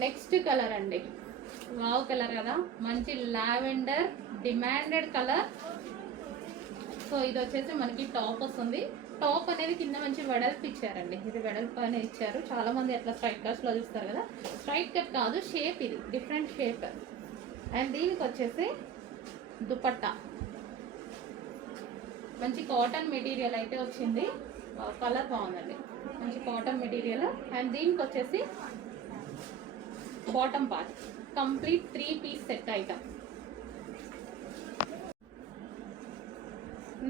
Next colour అండి, wow colour కదా, మంచి లావెండర్ డిమాండెడ్ కలర్. సో ఇది వచ్చేసి మనకి టాప్ వస్తుంది. టాప్ అనేది కింద మంచి వెడల్పు ఇచ్చారండి, ఇది వెడల్పు అనేది ఇచ్చారు. చాలా మంది అట్లా స్ట్రైట్ కట్స్లో చూస్తారు కదా, స్ట్రైట్ కట్ కాదు, షేప్ ఇది డిఫరెంట్ షేప్. అండ్ దీనికి వచ్చేసి దుపట్టా మంచి కాటన్ మెటీరియల్ అయితే వచ్చింది, కలర్ బాగుందండి, మంచి కాటన్ మెటీరియల్. అండ్ దీనికి వచ్చేసి bottom part complete 3 piece set item.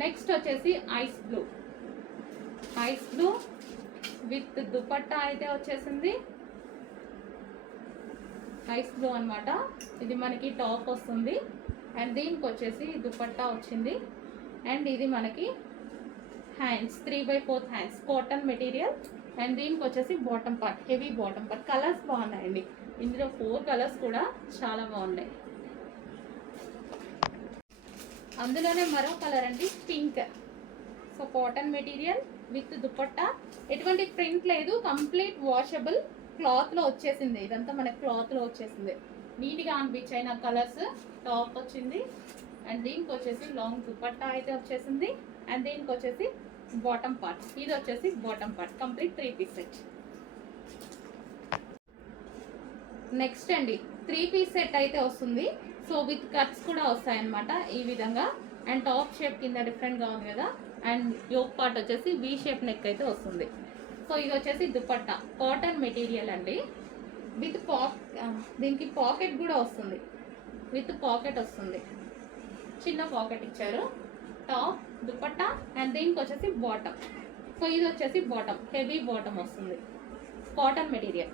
Next వచ్చేసి ఐస్ బ్లూ విత్ దుపట్టా అయితే వచ్చేసింది. ఐస్ బ్లూ అనమాట, ఇది మనకి టాప్ వస్తుంది. అండ్ దీనికి వచ్చేసి దుపట్టా వచ్చింది. అండ్ ఇది మనకి hands 3/4 hands cotton material. And దీనికి వచ్చేసి bottom part, heavy bottom part. Colours బాగున్నాయండి, ఇందులో 4 కలర్స్ కూడా చాలా బాగున్నాయి. అందులోనే మరో కలర్ అండి pink. So cotton material with dupatta, ఎటువంటి ప్రింట్ లేదు, కంప్లీట్ వాషబుల్ క్లాత్లో వచ్చేసింది. ఇదంతా మనకి క్లాత్లో వచ్చేసింది, నీట్గా అనిపించాయి కలర్స్. టాప్ వచ్చింది. అండ్ దీనికి వచ్చేసి లాంగ్ దుపట్టా అయితే వచ్చేసింది. అండ్ దీనికి వచ్చేసి బాటమ్ పార్ట్, ఇది వచ్చేసి bottom part complete 3 piece set. Next అండి 3 పీస్ సెట్ అయితే వస్తుంది. సో విత్ కట్స్ కూడా వస్తాయన్నమాట ఈ విధంగా. అండ్ టాప్ షేప్ కింద డిఫరెంట్గా ఉంది కదా. అండ్ యోక్ పార్ట్ వచ్చేసి వి షేప్ నెక్ అయితే వస్తుంది. సో ఇది వచ్చేసి దుపట్టా కాటన్ మెటీరియల్ అండి, విత్ దీనికి పాకెట్ కూడా వస్తుంది, విత్ పాకెట్ వస్తుంది, చిన్న పాకెట్ ఇచ్చారు. టాప్ దుపట్టా అండ్ దీనికి వచ్చేసి బాటమ్. సో ఇది వచ్చేసి బాటమ్, హెవీ బాటమ్ వస్తుంది, కాటన్ మెటీరియల్.